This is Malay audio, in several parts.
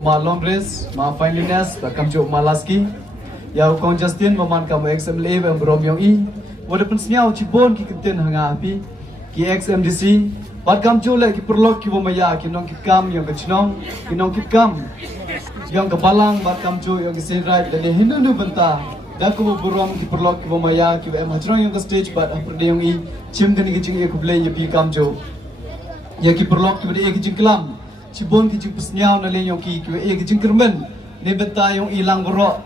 Ma Londres, ma Finance, da kam jo Malaski, ya kong Justin maman kam XMLA bang brom yong I, wada pensnyau cibon ki kenten hanga api, ki XMDC, bat kam jo le ki perlok ki bomaya ki nong ki kam yang kecnong, ki nong ki kam, yang kebalang bat kam jo yang ki senrai dan dia hindu benta, da ko brom ki perlok ki bomaya ki em hacrong yang ke stage bat aperde yong I, cim kani ki jing e ko blay pi kam jo, ya ki perlok ki bade e ki jing kelam. Cibon ki jing pesnyau na le yong ki ki jing Kyrmen ne benta yong ilang bro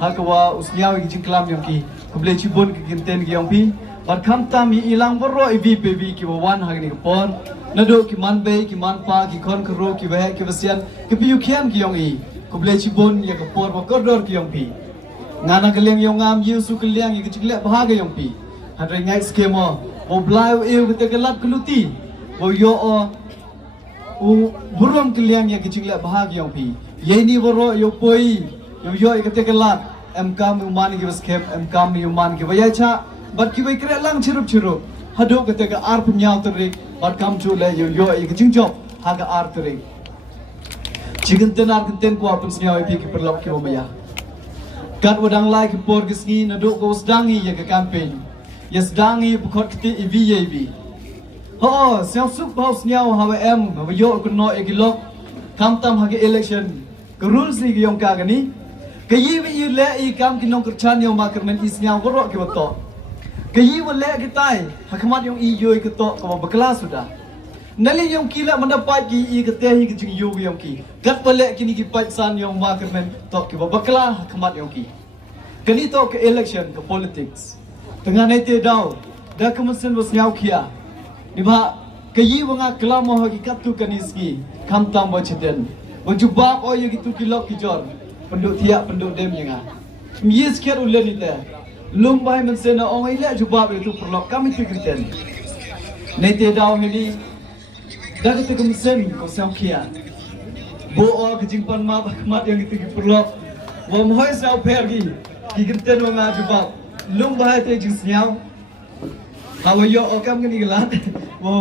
ha kawa usnyau ki jing klam yong ki kuble cibon ki kinten ki yong pi bar kham tam i ilang bro i vi pe vi ki wan ha ni pon na do ki man be ki man pa ki kon kro ki ve ki vasian ki pi yu khiam ki yong I kuble cibon ya ka por ba kodor ki yong pi ngana keleng yong am yu su keleng ki jing le ba ga yong pi ha re ngai skemo o blai e ki te galat kluti o yo o burung keliang yang kecil le bahagia yang pi. Ye ni boro yo poi yo ikate kelat. Kam uman ki skep kam uman ki waya cha. Bat ki wai kre lang chirup. Hado kate ka ar punyau terik. Bat kam chu le yo ikajing job haga ar terik. Chicken tenar kenten ko apun snyau pi ki perlok ki omaya. Kat wadang lai ki por gisni na do ko sdangi ya ka campaign. Yes dangi bukot kete ivi. Oh, self sup house nyau hawa hawa yo ko no egilok kam tam hage election ke rules ni yong ka gani ke yi wi le I kam ki nong kerchan yo ma Kyrmen is nyau goro ki wato ke yi wa le ki tai hakmat yong I yo ki to ko bakla sudah nali yong ki la mendapat ki I ke te hi ki jing yo yong ki gat pale ki ni ki pat san yong ma Kyrmen to ki bakla hakmat yong ki kani to ke election ke politics tengah nete dau da kemusen was nyau kia Iba kayi wanga kelama hagi katu kaniski kam tam baciden wajubab o yagi tu kilok kijor penduk tiak penduk dem yanga mies ker ulen ite lum bai mensena ong ile jubab itu perlok kami tu kriten nete daw hili dak tu kemsen ko sam kia bo o kijing pan ma bakmat yang itu perlok wa mohoi sau pergi ki kriten wanga jubab lum bai te jing snyau hawa yo okam kani gelat wo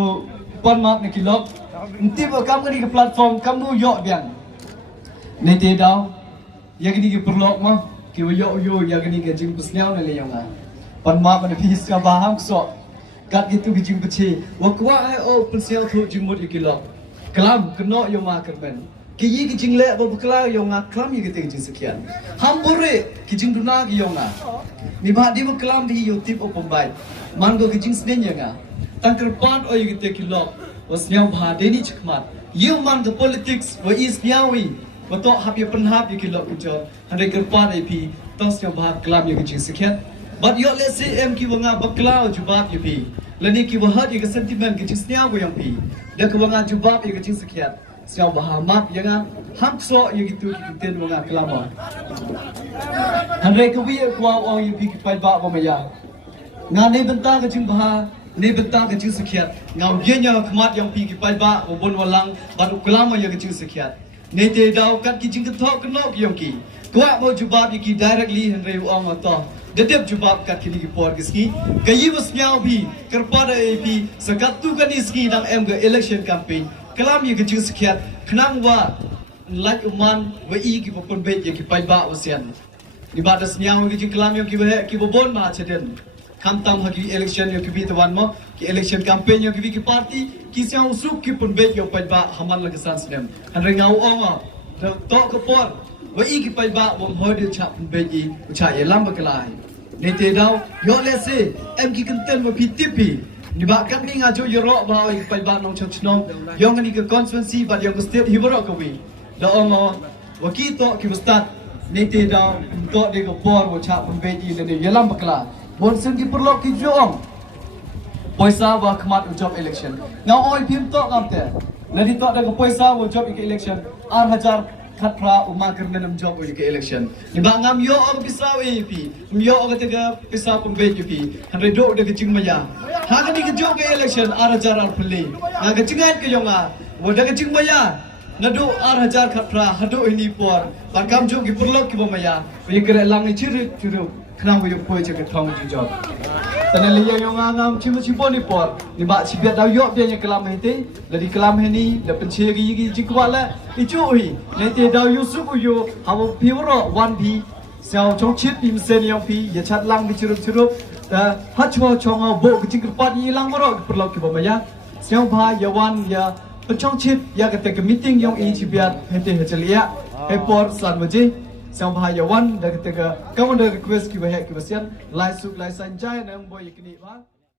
pon map ni kilok ntip okam kani ke platform kam nu yo biang ne te daw ya kani ke perlok ma ki wo yo ya kani ke jing pusnyau na le yonga pon map na pis ka baham so kat gitu ke jing peche wo kwa ai o pusnyau thu jing mot kilok klam keno yo ma Kyrmen ki yi ki jing le bo bukla yonga klam yi ke te jing sekian hambore ki jing duna ki yonga ni ba di bo klam bi yo tip opombai man go kijing snen yanga tangker pan o yigite kilok was nyau bha deni chikmat you man the politics wa is nyawi wa to hap ye penhap ye kilok kujo hande ker pan ap tos nyau bha klam ye kijing sekhet but yo let's say em ki wanga bakla jubab ye pi lani ki wa hat ye sentiment kijing snya go yang pi da ko wanga jubab ye kijing sekhet nyau bha map yanga ham so ye gitu ten wanga klama hande ko wi kwa o ye pi ki pai ba ba maya nga ne benta ke jing bah ne benta ke jing sekiat ngau ye nya khmat yang pi ki pai ba bon walang baru kelama ya ke jing sekiat ne te dau kat ki jing ke thok no ki yong ki kwa mo jubab ki directly hen reu ong to dedep jubab kat ki ki por ki kayi was nyau bi kerpada ap sakat tu kan iski dang em ke election campaign kelam ye ke jing sekiat khnang wa lak uman wa I ki popon bet ye ki pai ba usian di batas nyau ki jing kelam yo ki bon ma cheden kam tam hagi election yo kibi tawan mo ki election campaign yo kibi ki party ki siang usuk ki pun bet yo pai ba haman la kesan sinem han rengau onga to ko por wa I ki pai ba bom hode cha pun bet I ucha ye lam baklai ne te daw yo le se em ki kenten mo pitipi ni ba kan ni nga jo yo ro ba I pai ba nong chok chnom yo ngani ke constituency ba yo ko state hibro ko wi do onga wa ki to ki start ne te daw to de ko por wo cha pun bet I le ye lam baklai bon sen ki perlok ki jong poisa wa khmat job election ngau oi phim to kamte ladi to da ko poisa wa job election 8000 khatra uma Kyrmen nam job ke election ni ba ngam yo om pisaw ap yo og te ga pisaw pun be ap han do de ke jing maya ha ga ni ke job ke election 8000 al phli nga ga jingat ke yonga wo da ke jing maya na do 8000 khatra hado ini por ba kam job ki perlok ki bo maya ye kre lang ni chiru khna wo yo poi che ke thong ji job Tanah liya yang ngam cuma ni por. Ni mak cibiat dah yok dia yang kelam hati. Ladi kelam ni dah penceri gi jikwa la. Icui. Nanti dah Yusuf yo hawo piwro 1p. Sao chong chip im sen yang pi ya chat lang di curup-curup. Hachwa chong au bo kecing kepat hilang moro perlu ke bamaya. Sao ba ya wan ya pencong chip ya ketika meeting yang i cibiat hati hacelia. Por san waje. Sao ba ya wan dah ketika kamu dah request ki bahaya ki basian lai suk lai sanjay nam boy ikni ba.